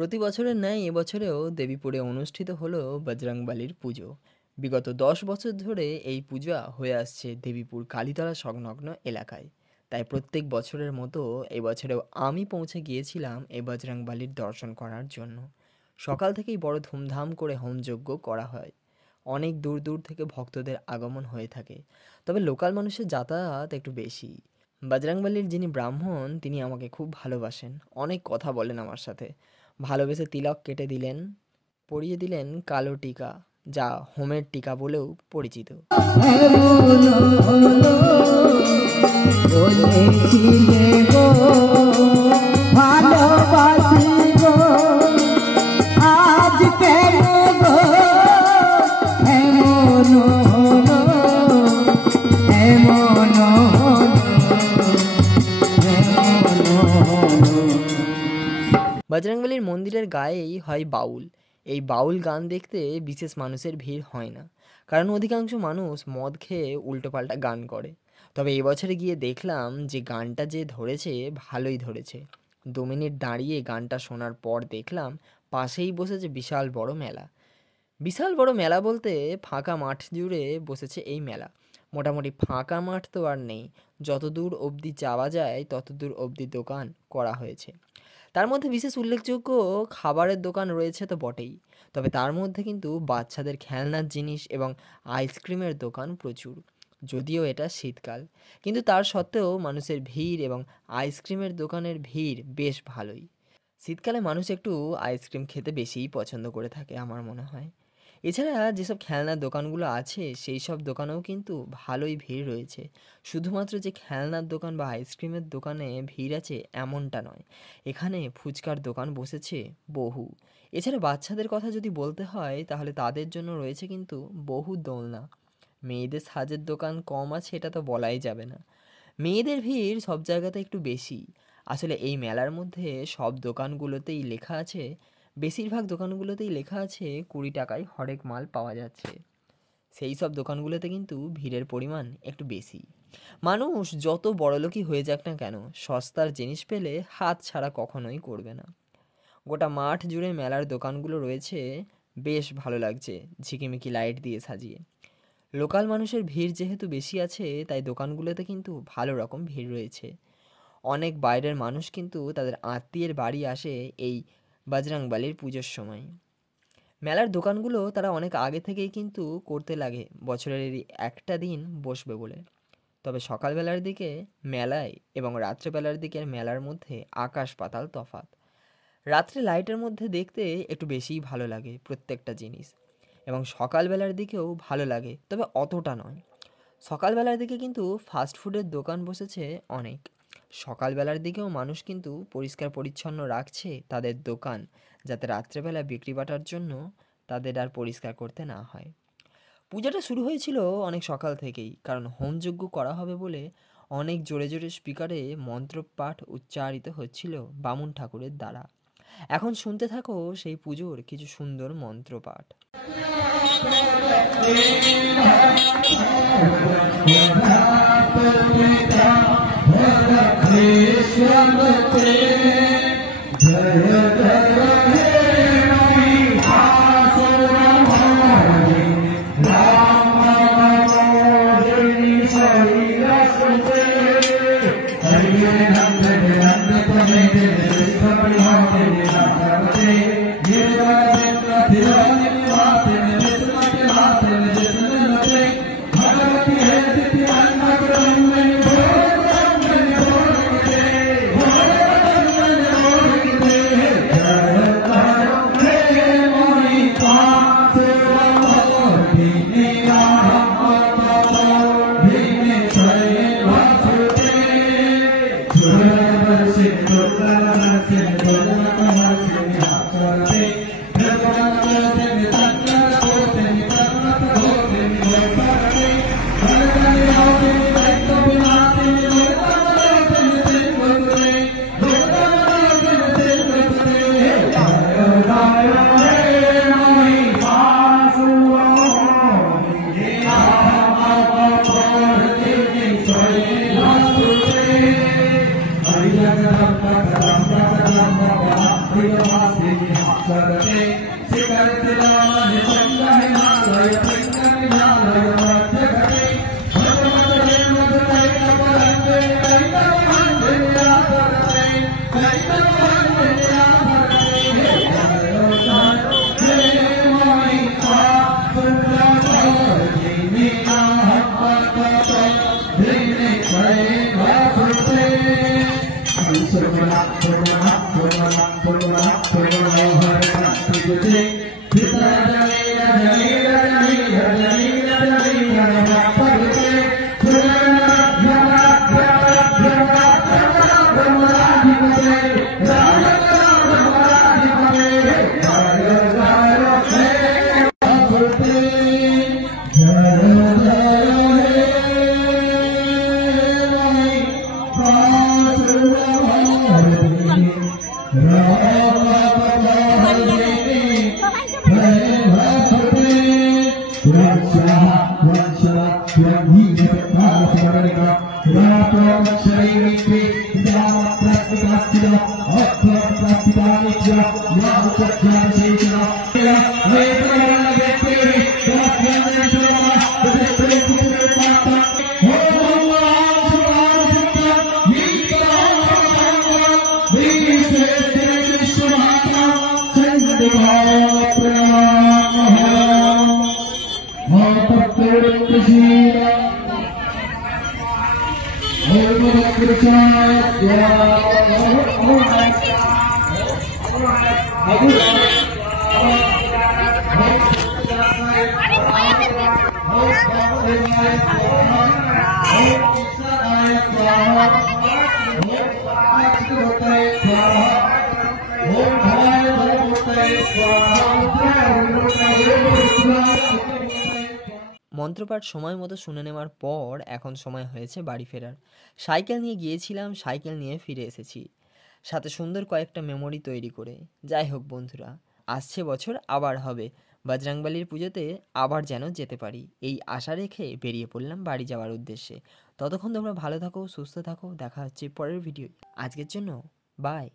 প্রতি বছরের ন্যায় এবছরেও দেবীপুরে অনুষ্ঠিত হলো বজরংবলীর পুজো। বিগত 10 বছর ধরে এই পূজা হয়ে আসছে দেবীপুর কালীতলা সংলগ্ন এলাকায়। তাই প্রত্যেক বছরের মতো এবছরেও আমি পৌঁছে গিয়েছিলাম এই বজরংবলীর দর্শন করার জন্য। সকাল থেকেই বড় ধুমধাম করে হোমযজ্ঞ করা হয়। অনেক দূর দূর থেকে ভক্তদের আগমন হয়ে থাকে, তবে লোকাল মানুষের যাতায়াত একটু বেশি। বজরংবলীর যিনি ব্রাহ্মণ তিনি আমাকে খুব ভালোবাসেন, অনেক কথা বলেন আমার সাথে। ভালোবেসে তিলক কেটে দিলেন, পরিয়ে দিলেন কালো টিকা, যা হোমের টিকা বলেও পরিচিত। বজরংবলীর মন্দিরের গায়েই হয় বাউল। এই বাউল গান দেখতে বিশেষ মানুষের ভিড় হয় না, কারণ অধিকাংশ মানুষ মদ খেয়ে উল্টোপাল্টা গান করে। তবে এবছরে গিয়ে দেখলাম যে গানটা যে ধরেছে ভালোই ধরেছে। 2 মিনিট দাঁড়িয়ে গানটা শোনার পর দেখলাম পাশেই বসেছে বিশাল বড় মেলা। বিশাল বড় মেলা বলতে ফাঁকা মাঠ জুড়ে বসেছে এই মেলা। মোটামুটি ফাঁকা মাঠ তো আর নেই, যতদূর অবধি যাওয়া যায় ততদূর অবধি দোকান করা হয়েছে। তার মধ্যে বিশেষ উল্লেখযোগ্য খাবারের দোকান রয়েছে তো বটেই, তবে তার মধ্যে কিন্তু বাচ্চাদের খেলনার জিনিস এবং আইসক্রিমের দোকান প্রচুর। যদিও এটা শীতকাল, কিন্তু তার সত্ত্বেও মানুষের ভিড় এবং আইসক্রিমের দোকানের ভিড় বেশ ভালোই। শীতকালে মানুষ একটু আইসক্রিম খেতে বেশিই পছন্দ করে থাকে আমার মনে হয়। এছাড়া যেসব খেলনার দোকানগুলো আছে সেই সব দোকানেও কিন্তু ভালোই ভিড় রয়েছে। শুধুমাত্র যে খেলনার দোকান বা আইসক্রিমের দোকানে ভিড় আছে এমনটা নয়, এখানে ফুচকার দোকান বসেছে বহু। এছাড়া বাচ্চাদের কথা যদি বলতে হয় তাহলে তাদের জন্য রয়েছে কিন্তু বহু দোলনা। মেয়েদের সাজের দোকান কম আছে এটা তো বলাই যাবে না। মেয়েদের ভিড় সব জায়গাতে একটু বেশি। আসলে এই মেলার মধ্যে সব দোকানগুলোতেই লেখা আছে, বেশিরভাগ দোকানগুলোতেই লেখা আছে 20 টাকায় হরেক মাল পাওয়া যাচ্ছে। সেই সব দোকানগুলোতে কিন্তু ভিড়ের পরিমাণ একটু বেশি। মানুষ যত বড়লোকই হয়ে যাক না কেন, সস্তার জিনিস পেলে হাত ছাড়া কখনোই করবে না। গোটা মাঠ জুড়ে মেলার দোকানগুলো রয়েছে, বেশ ভালো লাগছে ঝিকিমিকি লাইট দিয়ে সাজিয়ে। লোকাল মানুষের ভিড় যেহেতু বেশি আছে তাই দোকানগুলোতে কিন্তু ভালো রকম ভিড় রয়েছে। অনেক বাইরের মানুষ কিন্তু তাদের আত্মীয়ের বাড়ি আসে এই বজরংবলীর পুজোর সময়। মেলার দোকানগুলো তারা অনেক আগে থেকেই কিন্তু করতে লাগে বছরের একটা দিন বসবে বলে। তবে সকালবেলার দিকে মেলায় এবং রাত্রেবেলার দিকের মেলার মধ্যে আকাশ পাতাল তফাৎ। রাত্রে লাইটের মধ্যে দেখতে একটু বেশিই ভালো লাগে প্রত্যেকটা জিনিস, এবং সকালবেলার দিকেও ভালো লাগে, তবে অতটা নয়। সকালবেলার দিকে কিন্তু ফাস্টফুডের দোকান বসেছে অনেক। সকালবেলার দিকেও মানুষ কিন্তু পরিষ্কার পরিচ্ছন্ন রাখছে তাদের দোকান, যাতে রাত্রেবেলা বিক্রি বাটার জন্য তাদের আর পরিষ্কার করতে না হয়। পূজাটা শুরু হয়েছিল অনেক সকাল থেকেই, কারণ হোমযজ্ঞ করা হবে বলে অনেক জোরে জোরে স্পিকারে মন্ত্রপাঠ উচ্চারিত হচ্ছিল বামুন ঠাকুরের দ্বারা। এখন শুনতে থাকো সেই পুজোর কিছু সুন্দর মন্ত্রপাঠ। মন্ত্রপাঠ সময় মতো শুনে নেওয়ার পর এখন সময় হয়েছে বাড়ি ফেরার। সাইকেল নিয়ে গিয়েছিলাম, সাইকেল নিয়ে ফিরে এসেছি, সাথে সুন্দর কয়েকটা মেমোরি তৈরি করে। যাই হোক বন্ধুরা, আসছে বছর আবার হবে, বজরংবলীর পুজোতে আবার যেন যেতে পারি, এই আশা রেখে বেরিয়ে পড়লাম বাড়ি যাওয়ার উদ্দেশ্যে। ততক্ষণ তোমরা ভালো থাকো, সুস্থ থাকো, দেখা হচ্ছে পরের ভিডিও। আজকের জন্য বাই।